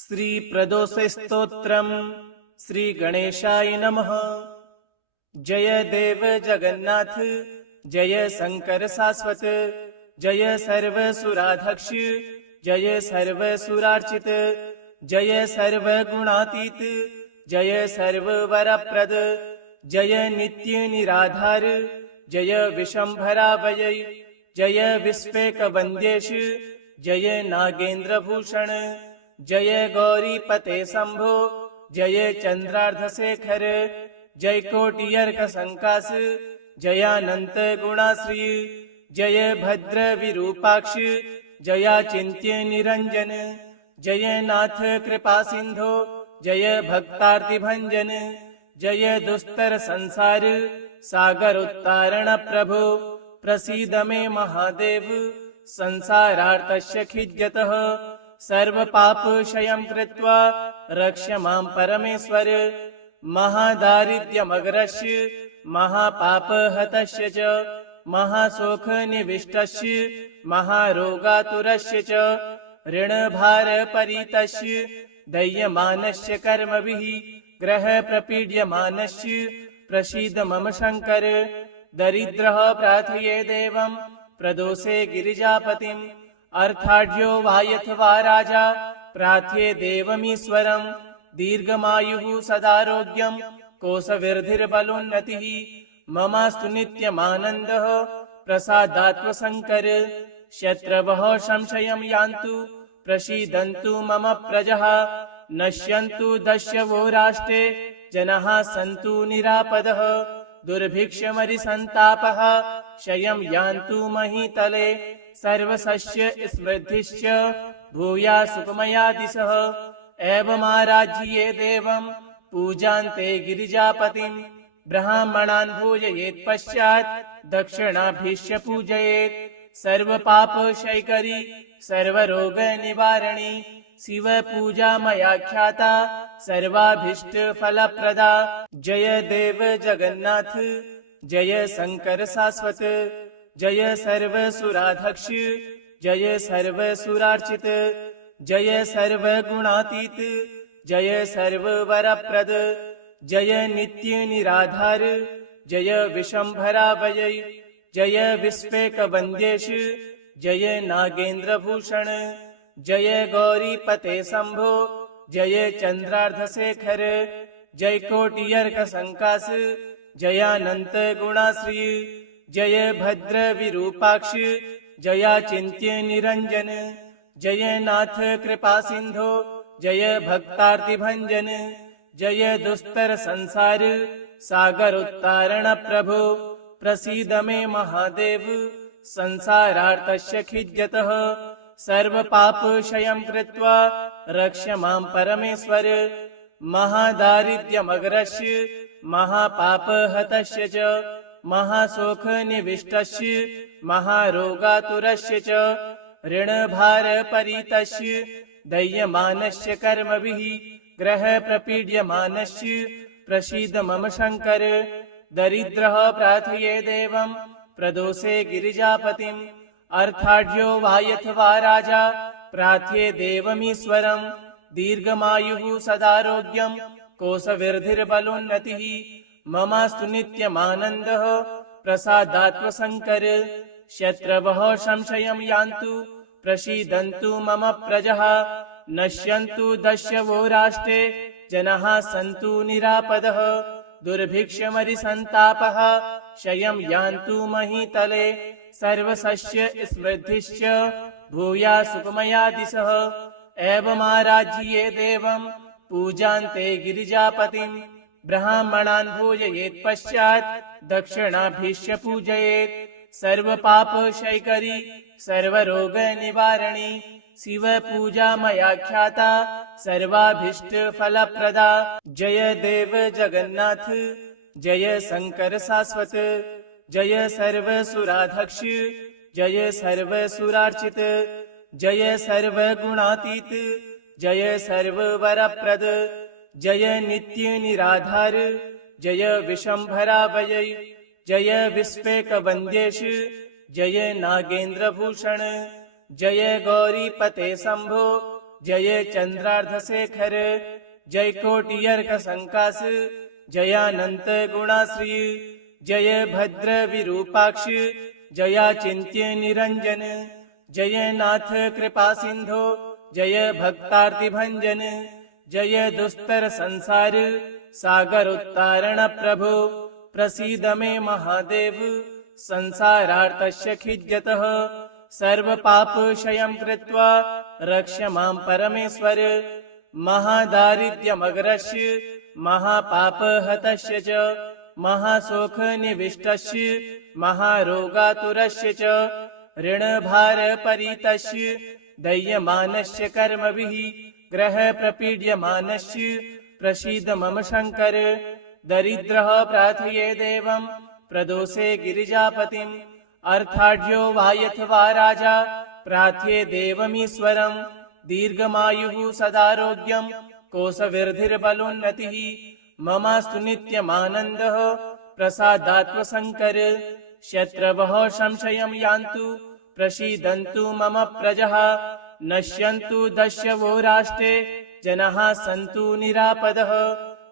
श्री प्रदोषे स्तोत्रम् श्री गणेशाय नमः। जय देव जगन्नाथ, जय शंकर शाश्वत, जय सर्व सुराध्यक्ष, जय सर्व सुरार्चित, जय सर्व गुणातीत, जय सर्व वरप्रद, जय नित्य निराधार, जय विशंभरा वयै, जय विश्वेक वंद्येश, जय नागेंद्र भूषण, जय गौरीपते शंभो, जय चंद्रार्धशेखर, जय कोटियर्क संकास, जयानंत गुणाश्री, जय भद्र विरूपाक्ष, जयाचिन्त्य निरंजन, जय नाथ कृपा सिंधो, जय भक्तार्ति भंजन, जय दुस्तर संसार सागर उत्तारण प्रभो, प्रसीद मे महादेव संसारार्तस्य खिद्यतः, सर्व पाप क्षयं कृत्वा रक्ष मां परमेश्वर, महादारिद्र्यमग्रस्य महापापहतस्य च, महाशोक निविष्टस्य महारोगातुरस्य च, ऋणभार परितस्य दह्यमानस्य कर्मभिः ग्रह प्रपीड्यमानस्य प्रसीद मम शंकर, दरिद्रः प्रार्थये देवं प्रदोषे गिरिजापतिम्, अर्थाढ्यो वायथवा राजा प्रार्थये देवमीश्वरम्, दीर्घमायुः सदारोग्यं कोशवृद्धिर्बलोन्नतिः, ममास्तु नित्यमानन्दः प्रसादात्मशंकर, शत्रवः संशयं यान्तु प्रसीदन्तु मम प्रजः, नश्यन्तु दस्यवो राष्ट्रे जनाः सन्तु निरापदः, दुर्भिक्षमरिसन्तापः क्षयं यान्तु महीतले, सर्वसस्य समृद्धिश्च भूया सुखमया दिशः, एवमाराध्ये देवं पूजान्ते गिरिजापतिं, ब्राह्मणान् भोजयेत् पश्चात् दक्षिणाभिश्च पूजयेत्, सर्वपापक्षयकरी सर्वरोगनिवारणी, शिव पूजा मया ख्याता सर्वाभीष्ट फलप्रदा, जय देव जगन्नाथ, जय शंकर शाश्वत, जय सर्व सुराध्यक्ष, जय सर्व सुरार्चित, जय सर्व गुणातीत, जय सर्व वरप्रद, जय नित्य निराधार, जय विशंभरा वयै, जय विश्वेक वंद्येश, जय नागेंद्र भूषण, जय गौरीपते शंभो, जय चंद्रार्धशेखर, जय कोटियर्क संकास, जयानंत गुणाश्री, जय भद्र विरूपाक्ष, जयाचिन्त्य निरंजन, जय नाथ कृपा सिंधो, जय भक्तार्ति भंजन, जय दुस्तर संसार सागर उत्तारण प्रभो, प्रसीद मे महादेव संसारार्तस्य खिद्यतः, सर्व पाप क्षयं कृत्वा रक्ष मां परमेश्वर, महादारिद्र्यमग्रस्य महापापहतस्य च, महाशोक निविष्टस्य महारोगातुरस्य च, ऋणभार परितस्य दह्यमानस्य कर्मभिः ग्रह प्रपीड्यमानस्य प्रसीद मम शंकर, दरिद्रः प्रार्थये देवं प्रदोषे गिरिजापतिम्, अर्थाढ्यो वायथवा राजा प्रार्थये देवमीश्वरम्, दीर्घमायुः सदारोग्यं कोशवृद्धिर्बलोन्नतिः, ममास्तु नित्यमानन्दः प्रसादात्मशंकर, शत्रवः संशयं यान्तु प्रसीदन्तु मम प्रजः, नश्यन्तु दस्यवो राष्ट्रे जनाः सन्तु निरापदः, दुर्भिक्षमरिसन्तापः क्षयं यान्तु महीतले, सर्वसस्य समृद्धिश्च भूया सुखमया दिशः, एवमाराध्ये देवं पूजान्ते गिरिजापतिं, ब्राह्मणान् भोजयेत् पश्चात् दक्षिणाभिश्च पूजयेत्, सर्वपापक्षयकरी सर्वरोगनिवारणी, शिव पूजा मया ख्याता सर्वाभीष्ट फलप्रदा, जय देव जगन्नाथ, जय शंकर शाश्वत, जय सर्व सुराध्यक्ष, जय सर्व सुरार्चित, जय सर्व गुणातीत, जय सर्व वरप्रद, जय नित्य निराधार, जय विशंभरा वयै, जय विश्वेक वंद्येश, जय नागेंद्र भूषण, जय गौरीपते शंभो, जय चंद्रार्धशेखर जय कोटियर्क संकास जयानंत गुणाश्री जय भद्र विरूपाक्ष जयाचिंत्य निरंजन जय नाथ कृपा सिंधो जय भक्तार्ति भंजन जय दुस्तर संसार सागर उत्तारण प्रभो प्रसीद मे महादेव संसारार्तस्य खिद्यतः सर्व पाप क्षयं कृत्वा रक्ष मां परमेश्वर महादारिद्र्यमग्रस्य महापापहतस्य च महाशोक निविष्टस्य महारोगातुरस्य च ऋणभारपरीतस्य दह्यमानस्य कर्मभिः ग्रह प्रपीड्यमानस्य प्रसीद मम शंकर दरिद्रः प्रार्थये देवं प्रदोषे गिरिजापतिम् अर्थाढ्यो वायथवा राजा प्रार्थये देवमीश्वरम् दीर्घमायुः सदारोग्यम् कोशविर्धिर्बलोन्नतिः ममास्तु नित्यमानन्दः प्रसादात्मशङ्कर शत्रवः संशयं यान्तु प्रसीदन्तु मम प्रजः नश्यन्तु दस्यवो राष्ट्रे जनाः सन्तु निरापदः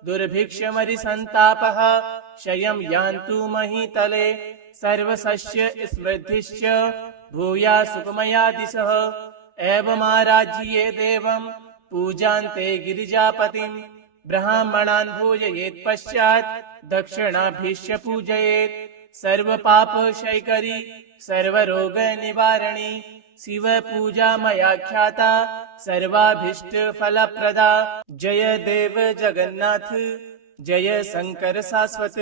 दुर्भिक्षमरिसन्तापः क्षयं यान्तु महीतले सर्वसस्य समृद्धिश्च भूया सुखमया दिशः एवमाराज्ये देवं पूजान्ते गिरिजापतिं ब्राह्मणान् भोजयेत् पश्चात् दक्षिणाभिश्च पूजयेत् सर्वपापक्षयकरी सर्वरोगनिवारणी शिव पूजा मया ख्याता सर्वाभीष्ट फलप्रदा जय देव जगन्नाथ जय शंकर शाश्वत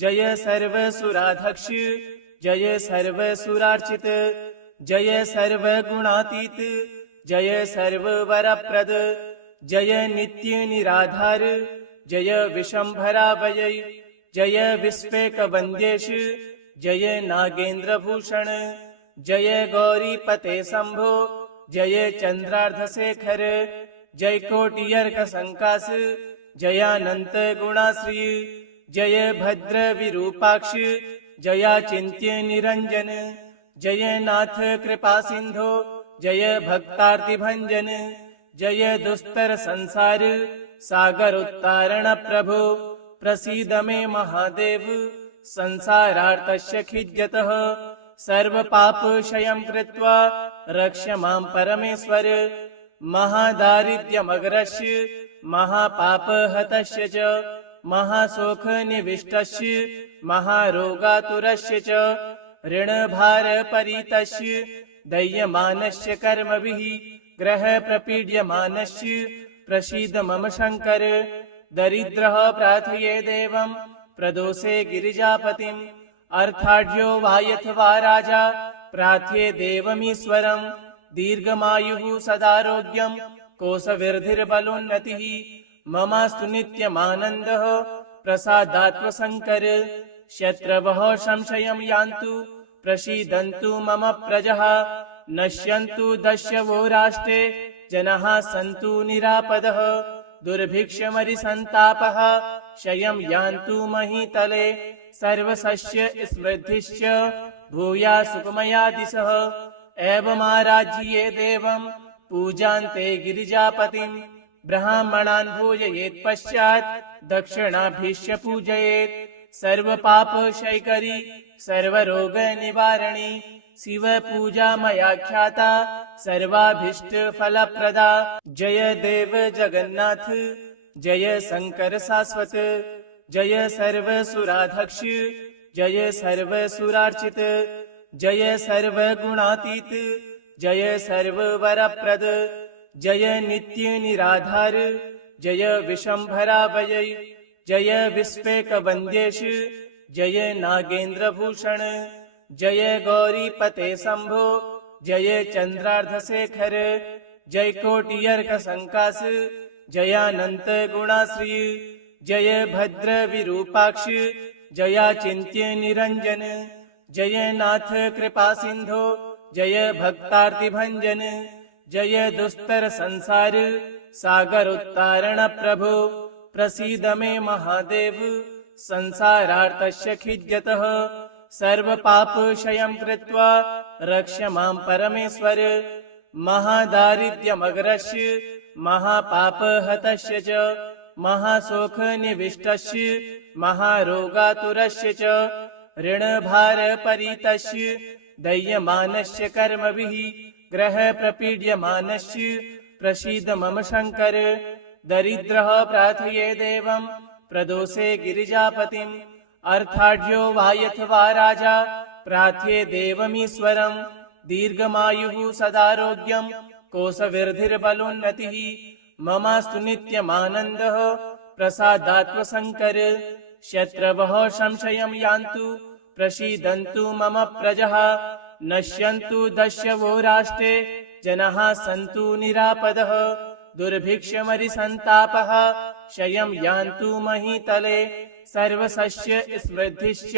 जय सर्वसुराध्यक्ष जय सर्वसुरार्चित जय सर्वगुणातीत जय सर्ववरप्रद जय नित्य निराधार जय विशंभरावय जय विश्वेकवन्द्येश जय नागेन्द्रभूषण जय गौरीपते शंभो जय चंद्रार्धशेखर जय कोटियर्क संकास जयानंत गुणाश्री जय भद्र विरूपाक्ष जयाचिंत्य निरंजन जय नाथ कृपा सिंधो जय भक्तार्ति भंजन जय दुस्तर संसार सागर उत्तारण प्रभो प्रसीद मे महादेव संसारार्तस्य खिद्यतः सर्व पाप क्षयं कृत्वा रक्ष मां परमेश्वर महादारिद्र्यमग्रस्य महापापहतस्य च महाशोक निविष्टस्य महारोगातुरस्य च ऋणभारपरीतस्य दह्यमानस्य कर्मभिः ग्रह प्रपीड्यमानस्य प्रसीद मम शंकर दरिद्रः प्रार्थये देवं प्रदोषे गिरिजापतिम् अर्थाढ्यो वायथवा राजा प्रार्थये देवमीश्वरम् दीर्घमायुः सदारोग्यम् कोशविर्धिर्बलोन्नतिः ममास्तु नित्यमानन्दः प्रसादात्मशङ्कर शत्रवः संशयं यान्तु प्रसीदन्तु मम प्रजः नश्यन्तु दस्यवो राष्ट्रे जनाः सन्तु निरापदः दुर्भिक्षमरिसन्तापः क्षयं यान्तु महीतले सर्वसस्य समृद्धिश्च भूया सुखमया दिशः एवमाराज्ये देवं पूजान्ते गिरिजापतिं ब्राह्मणान् भोजयेत् पश्चात् दक्षिणाभिश्च पूजयेत् सर्वपापक्षयकरी सर्वरोगनिवारणी शिव पूजा मया ख्याता सर्वाभीष्ट फलप्रदा जय देव जगन्नाथ जय शंकर शाश्वत जय सर्वसुराध्यक्ष जय सर्वसुरार्चित जय सर्वगुणातीत जय सर्ववरप्रद जय नित्य निराधार जय विशंभरावय जय विश्वेकवन्द्येश जय नागेन्द्रभूषण जय गौरीपते शंभो जय चंद्रार्धशेखर जय कोटियर्क संकास जयानंत गुणाश्री जय भद्र विरूपाक्ष जयाचिंत्य निरंजन जय नाथ कृपा सिंधो जय भक्तार्ति भंजन जय दुस्तर संसार सागर उत्तारण प्रभो प्रसीद मे महादेव संसारार्तस्य खिद्यतः सर्व पाप क्षयं कृत्वा रक्ष मां परमेश्वर महादारिद्र्यमग्रस्य महापापहतस्य च महाशोकनिविष्टस्य महारोगातुरस्य च ऋणभारपरीतस्य दह्यमानस्य कर्मभिः ग्रहप्रपीड्यमानस्य प्रसीद मम शङ्कर। दरिद्रः प्रार्थये देवं प्रदोषे गिरिजापतिम् अर्थाढ्यो वायथवा राजा प्रार्थये देवमीश्वरम् दीर्घमायुः सदारोग्यम् कोशवृद्धिर्बलोन्नतिः ममास्तु नित्यमानन्दः प्रसादात्मशङ्कर। शत्रवः संशयं यान्तु प्रसीदन्तु मम प्रजः नश्यन्तु दस्यवो राष्ट्रे जनाः सन्तु निरापदः दुर्भिक्षमरिसन्तापः क्षयं यान्तु महीतले सर्वसस्य समृद्धिश्च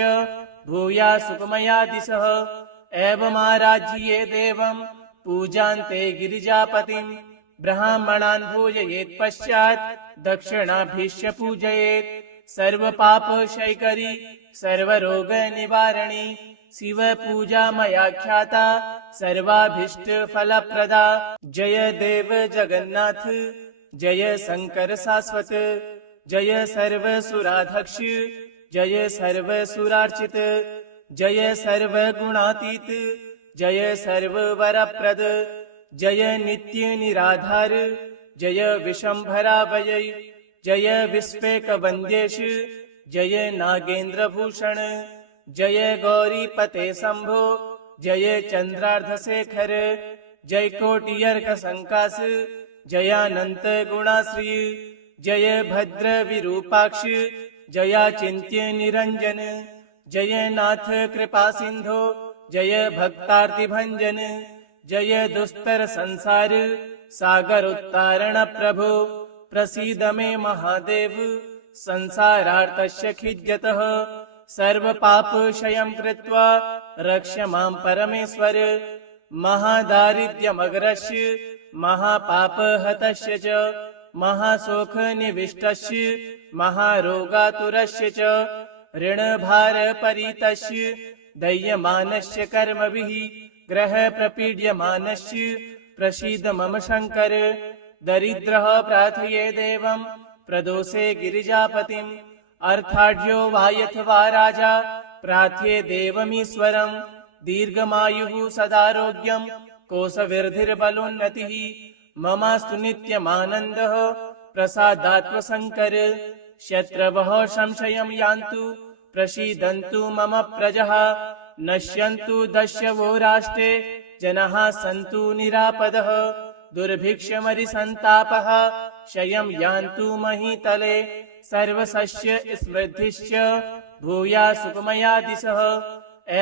भूया सुखमया दिशः एवमाराज्ये देवं पूजान्ते गिरिजापतिम् ब्राह्मणान् भोजयेत् पश्चात् दक्षिणाभिश्च पूजयेत् सर्वपापक्षयकरी सर्वरोगनिवारणी शिव पूजा मया ख्याता सर्वाभीष्टफलप्रदा। जय देव जगन्नाथ जय शंकर शाश्वत जय सर्वसुराध्यक्ष जय सर्वसुरार्चित जय सर्वगुणातीत जय सर्ववरप्रद जय नित्य निराधार जय विशंभरावय जय विश्वेकवन्द्येश जय नागेन्द्रभूषण जय गौरीपते शंभो जय चंद्रार्धशेखर जय कोटियर्क संकास जयानंत गुणाश्री जय भद्र विरूपाक्ष जयाचिन्त्य निरंजन जय नाथ कृपा सिंधो जय भक्तार्तिभंजन जय दुस्तर संसार सागर उत्तारण प्रभो प्रसीद मे महादेव संसारार्तस्य खिद्यतः सर्व पाप क्षयं कृत्वा रक्ष मां परमेश्वर। महादारिद्र्यमग्रस्य महापापहतस्य च महाशोकनिविष्टस्य महारोगातुरस्य च ऋणभारपरीतस्य दह्यमानस्य कर्मभिः ग्रहप्रपीड्यमानस्य प्रसीद मम शङ्कर। दरिद्रः प्रार्थये देवं प्रदोषे गिरिजापतिम् अर्थाढ्यो वायथवा राजा प्रार्थये देवमीश्वरम् दीर्घमायुः सदारोग्यम् कोशवृद्धिर्बलोन्नतिः ममास्तु नित्यमानन्दः प्रसादात्मशङ्कर। शत्रवः संशयं यान्तु प्रसीदन्तु मम प्रजः नश्यन्तु दस्यवो राष्ट्रे जनाः सन्तु निरापदः दुर्भिक्षमरिसन्तापः क्षयं यान्तु महीतले सर्वसस्य समृद्धिश्च भूया सुखमया दिशः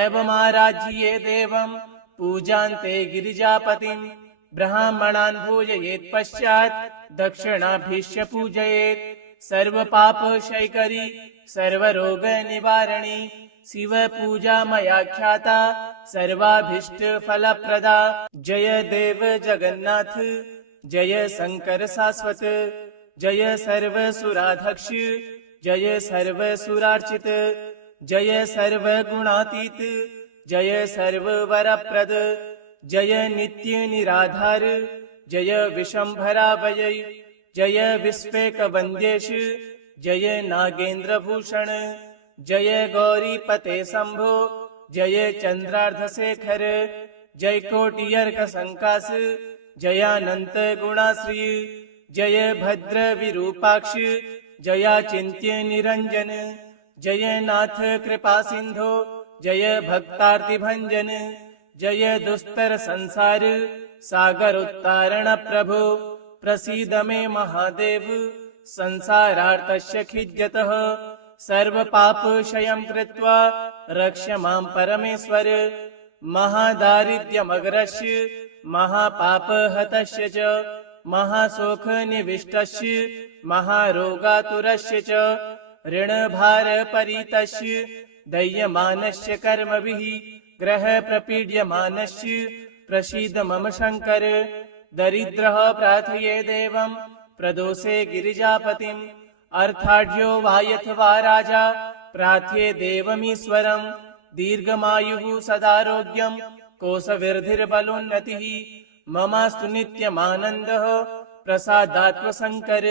एवमाराज्ये देवं पूजान्ते गिरिजापतिम् ब्राह्मणान् भोजयेत् पश्चात् दक्षिणाभिश्च पूजयेत् सर्वपापक्षयकरी सर्वरोगनिवारणी शिव पूजा मया ख्याता सर्वाभीष्टफलप्रदा। जय देव जगन्नाथ जय शंकर शाश्वत जय सर्वसुराध्यक्ष जय सर्वसुरार्चित जय सर्वगुणातीत जय सर्ववरप्रद जय नित्य निराधार जय विशंभरावय जय विश्वेकवन्द्येश जय नागेन्द्रभूषण जय गौरीपते शंभो जय चंद्रार्धशेखर जय कोटियर्क संकास जयानंत गुणाश्री जय भद्र विरूपाक्ष जयाचिन्त्य निरंजन जय नाथ कृपा सिंधो जय भक्तार्तिभंजन जय दुस्तर संसार सागर उत्तारण प्रभो प्रसीद मे महादेव संसारार्तस्य खिद्यतः सर्व पाप क्षयं कृत्वा रक्ष मां परमेश्वर। महादारिद्र्यमग्रस्य महापापहतस्य च महाशोकनिविष्टस्य महारोगातुरस्य च ऋणभारपरीतस्य दह्यमानस्य कर्मभिः ग्रहप्रपीड्यमानस्य प्रसीद मम शङ्कर। दरिद्रः प्रार्थये देवं प्रदोषे गिरिजापतिम् अर्थाढ्यो वायथवा राजा प्रार्थये देवमीश्वरम् दीर्घमायुः सदारोग्यम् कोशवृद्धिर्बलोन्नतिः ममास्तु नित्यमानन्दः प्रसादात्वशङ्कर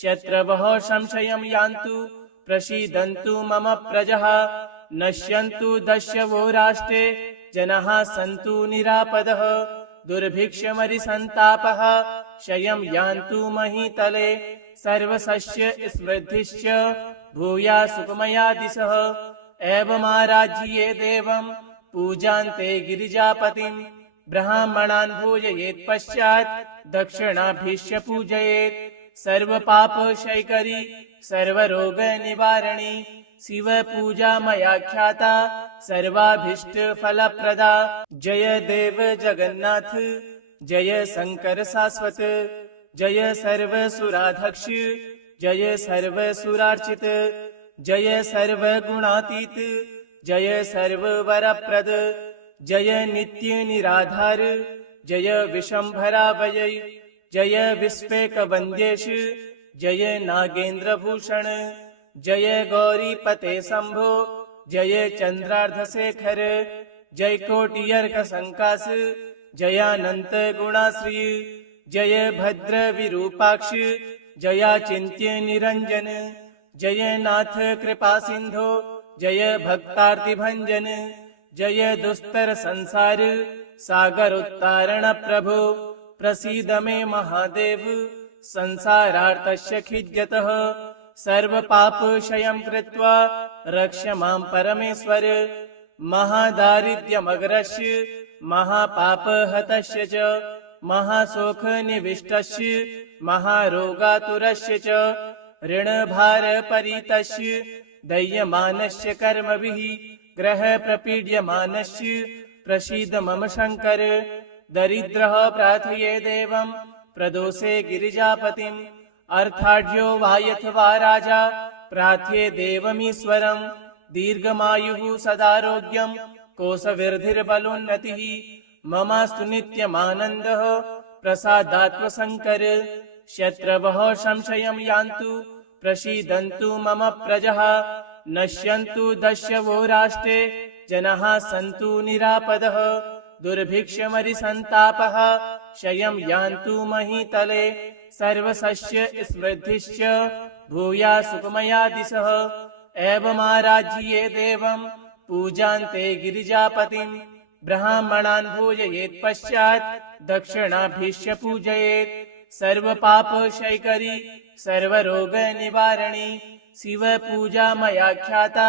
शत्रवः संशयं यान्तु प्रसीदन्तु मम प्रजः नश्यन्तु दस्यवो राष्ट्रे जनाः सन्तु निरापदः दुर्भिक्षमरिसन्तापः क्षयं यान्तु महीतले सर्वसस्य समृद्धिश्च भूया सुखमया दिशः एवमाराज्ये देवं पूजान्ते गिरिजापतिं ब्राह्मणान् भूजयेत् पश्चात् दक्षिणाभिश्च पूजयेत् सर्वपापक्षयकरी सर्वरोगनिवारणी शिव पूजा मया ख्याता सर्वाभीष्ट फलप्रदा जय देव जगन्नाथ जय शंकर शाश्वत जय सर्वसुराध्यक्ष जय सर्वसुरार्चित जय सर्वगुणातीत जय सर्ववरप्रद जय नित्य निराधार जय विशंभरा वय जय विश्वेकवन्द्येश जय नागेन्द्रभूषण जय गौरीपते शंभो जय चंद्रार्धशेखर जय कोटियर्क संकास जयानंत गुणाश्री जय भद्र विरूपाक्ष जयाचिन्त्य निरंजन जय नाथ कृपा सिंधो जय भक्तार्तिभंजन जय दुस्तर संसार सागर उत्तारण प्रभो प्रसीद मे महादेव संसारार्तस्य खिद्यतः सर्वपापक्षयं कृत्वा रक्ष मां परमेश्वर महादारिद्र्यमग्रस्य महापापहतस्य च महाशोकनिविष्टस्य महारोगातुरस्य च ऋणभारपरीतस्य दह्यमानस्य कर्मभिः ग्रहप्रपीड्यमानस्य प्रसीद मम शङ्कर दरिद्रः प्रार्थये देवं प्रदोषे गिरिजापतिम् अर्थाढ्यो वायथवा राजा प्रार्थये देवमीश्वरम् दीर्घमायुः सदारोग्यं कोशवृद्धिर्बलोन्नतिः ममास्तु नित्यमानन्दः प्रसादात्वशङ्कर शत्रवः संशयं यान्तु प्रसीदन्तु मम प्रजः नश्यन्तु दस्यवो राष्ट्रे जनाः सन्तु निरापदः दुर्भिक्षमरिसन्तापः क्षयं यान्तु महीतले सर्वसस्य समृद्धिश्च भूया सुखमया दिशः एवमाराज्ये देवं पूजान्ते गिरिजापतिं ब्राह्मणान् भूजयेत् पश्चात् दक्षिणाभिश्च पूजयेत् सर्वपापक्षयकरी सर्वरोगनिवारणी शिव पूजा मया ख्याता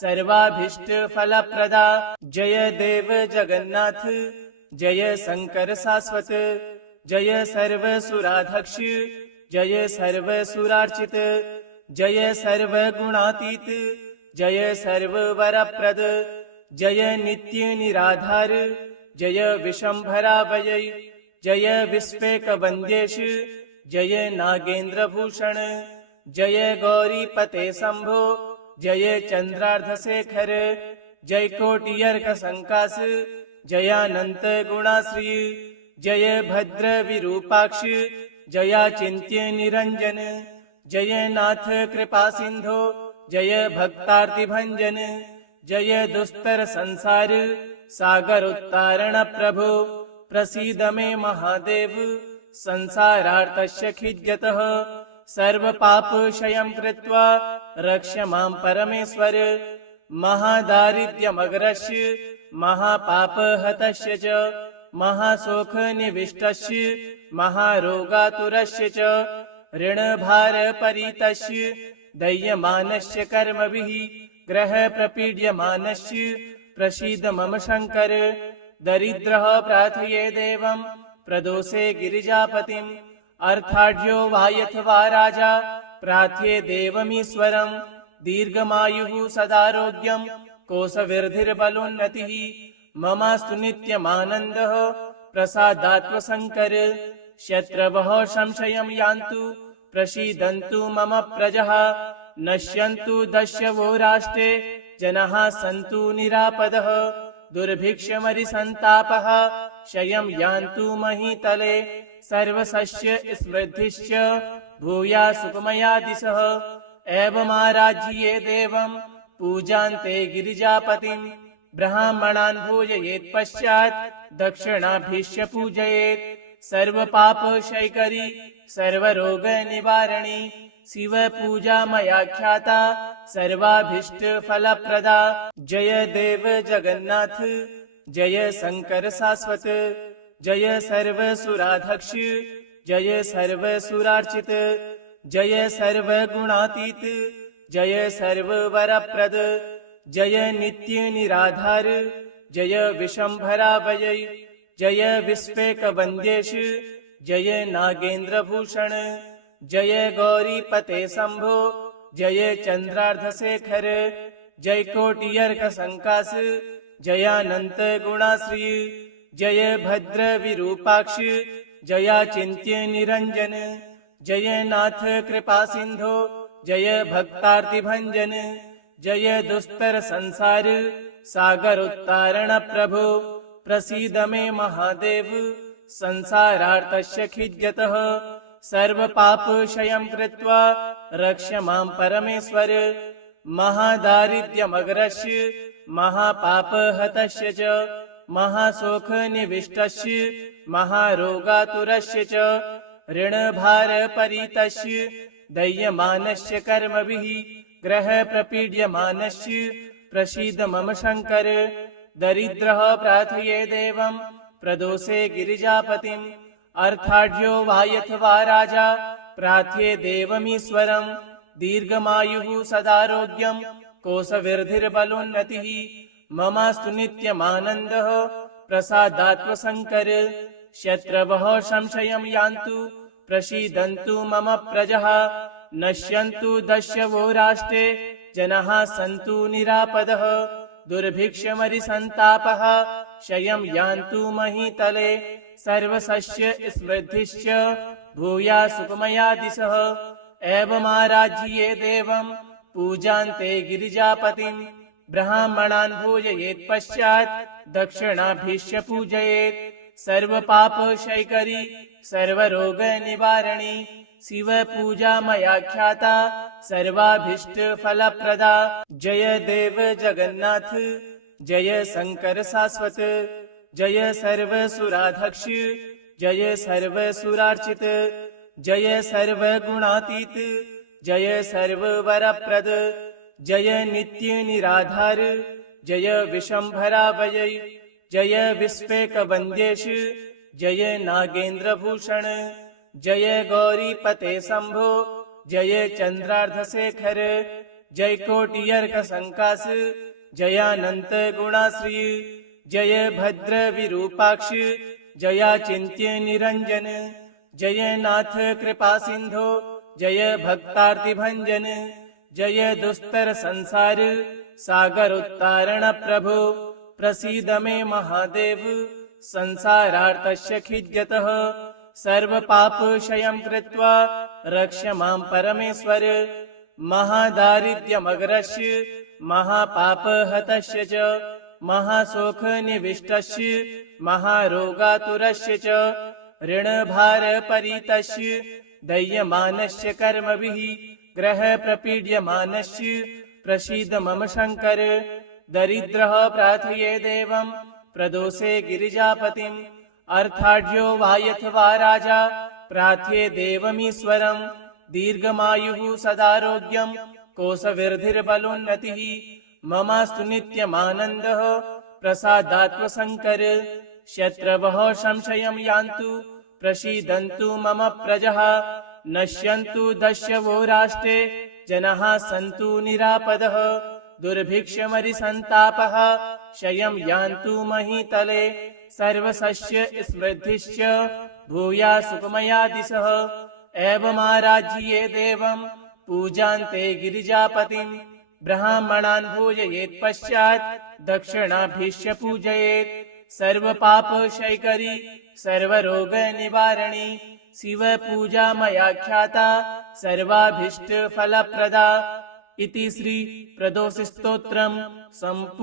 सर्वाभीष्ट फलप्रदा जय देव जगन्नाथ जय शंकर शाश्वत जय सर्वसुराध्यक्ष जय सर्वसुरार्चित जय सर्वगुणातीत जय सर्ववरप्रद जय नित्य निराधार जय विशंभरा वय जय विश्वेकवन्द्येश जय नागेन्द्रभूषण जय गौरीपते शंभो जय चंद्रार्धशेखर जय कोटियर्क संकास जयानंत गुणाश्री जय भद्र विरूपाक्ष जयाचिन्त्य निरंजन जय नाथ कृपा सिंधो जय भक्तार्तिभंजन जय दुस्तर संसार सागर उत्तारण प्रभो प्रसीद मे महादेव संसारार्तस्य खिद्यतः सर्वपापक्षयं कृत्वा रक्ष मां परमेश्वर महादारिद्र्यमग्रस्य महापापहतस्य च महाशोकनिविष्टस्य महारोगातुरस्य च ऋणभारपरीतस्य दह्यमानस्य कर्मभिः ग्रहप्रपीड्यमानस्य प्रसीद मम शङ्कर दरिद्रः प्रार्थये देवं प्रदोषे गिरिजापतिम् अर्थाढ्यो वायथवा राजा प्रार्थये देवमीश्वरम् दीर्घमायुः सदारोग्यं कोशवृद्धिर्बलोन्नतिः ममास्तु नित्यमानन्दः प्रसादात्वशङ्कर शत्रवः संशयं यान्तु प्रसीदन्तु मम प्रजः नश्यन्तु दस्यवो राष्ट्रे जनाः सन्तु निरापदः दुर्भिक्षमरिसन्तापः क्षयं यान्तु महीतले सर्वसस्य समृद्धिश्च भूया सुखमया दिशः एवमाराज्ये देवं पूजान्ते गिरिजापतिं ब्राह्मणान् भोजयेत् पश्चात् दक्षिणाभिश्च पूजयेत्। सर्वपापक्षयकरी सर्वरोगनिवारणी शिव पूजा मया ख्याता सर्वाभीष्ट फलप्रदा। जय देव जगन्नाथ जय शंकर शाश्वत जय सर्वसुराध्यक्ष जय सर्वसुरार्चित जय सर्वगुणातीत जय सर्ववरप्रद जय नित्य निराधार जय विशंभरा वय जय विश्वेकवन्द्येश जय नागेन्द्रभूषण जय गौरीपते शंभो जय चंद्रार्धशेखर जय कोटियर्क संकास जयानंत गुणाश्री जय भद्र विरूपाक्ष जयाचिन्त्य निरंजन जय नाथ कृपा सिंधो जय भक्तार्तिभंजन जय दुस्तर संसार सागर उत्तारण प्रभो प्रसीद मे महादेव संसारार्तस्य खिद्यतः सर्वपापक्षयं कृत्वा रक्ष मां परमेश्वर महादारिद्र्यमग्रस्य महापापहतस्य च महाशोकनिविष्टस्य महारोगातुरस्य च ऋणभारपरीतस्य दह्यमानस्य कर्मभिः ग्रहप्रपीड्यमानस्य प्रसीद मम शंकर दरिद्रः प्रार्थये देवं प्रदोषे गिरिजापतिम् अर्थाढ्यो वायथवा राजा प्रार्थये देवमीश्वरम् दीर्घमायुः सदारोग्यं कोशवृद्धिर्बलोन्नतिः ममास्तु नित्यमानन्दः प्रसादात्मशंकर शत्रवः संशयं यान्तु प्रसीदन्तु मम प्रजः नश्यन्तु दस्यवो राष्ट्रे जनाः सन्तु निरापदः दुर्भिक्षमरिसन्तापः क्षयं यान्तु महीतले सर्वसस्य समृद्धिश्च भूया सुखमया दिशः एवमाराज्ये देवं पूजान्ते गिरिजापतिं ब्राह्मणान् भोजयेत् पश्चात् दक्षिणाभिश्च पूजयेत् सर्वपापक्षयकरी सर्वरोगनिवारणी शिव पूजा मया ख्याता सर्वाभीष्ट फलप्रदा। जय देव जगन्नाथ जय शंकर शाश्वत जय सर्वसुराध्यक्ष जय सर्वसुरार्चित जय सर्वगुणातीत जय सर्ववरप्रद जय नित्य निराधार जय विशंभरा वय जय विश्वेकवन्द्येश जय नागेन्द्रभूषण जय गौरीपते शंभो जय चंद्रार्धशेखर जय कोटियर्क संकास जयानंत गुणाश्री जय भद्र विरूपाक्ष जयाचिन्त्य निरंजन जय नाथ कृपा सिंधो जय भक्तार्तिभंजन जय दुस्तर संसार सागर उत्तारण प्रभो प्रसीद मे महादेव संसारार्तस्य खिद्यतः सर्वपापक्षयं कृत्वा रक्ष मां परमेश्वर महादारिद्र्यमग्रस्य महापापहतस्य च महाशोकनिविष्टस्य महारोगातुरस्य च ऋणभारपरीतस्य दह्यमानस्य कर्मभिः ग्रहप्रपीड्यमानस्य प्रसीद मम शंकर दरिद्रः प्रार्थये देवं प्रदोषे गिरिजापतिम् अर्थाढ्यो वायथवा राजा प्रार्थये देवमीश्वरम् दीर्घमायुः सदारोग्यं कोशवृद्धिर्बलोन्नतिः ममास्तु नित्यमानन्दः प्रसादात्मशंकर शत्रवः संशयं यान्तु प्रसीदन्तु मम प्रजः नश्यन्तु दस्यवो राष्ट्रे जनाः सन्तु निरापदः दुर्भिक्षमरिसन्तापः क्षयं यान्तु महीतले सर्वसस्य समृद्धिश्च भूया सुखमया दिशः एवमाराज्ये देवं पूजान्ते गिरिजापतिं ब्राह्मणान् भोजयेत् पश्चात् दक्षिणाभिश्च पूजयेत् सर्वपापक्षयकरी सर्वरोगनिवारणी शिव पूजा मया ख्याता सर्वाभीष्ट फलप्रदा। इति श्री प्रदोष स्तोत्रम् सम्पूर्णम्।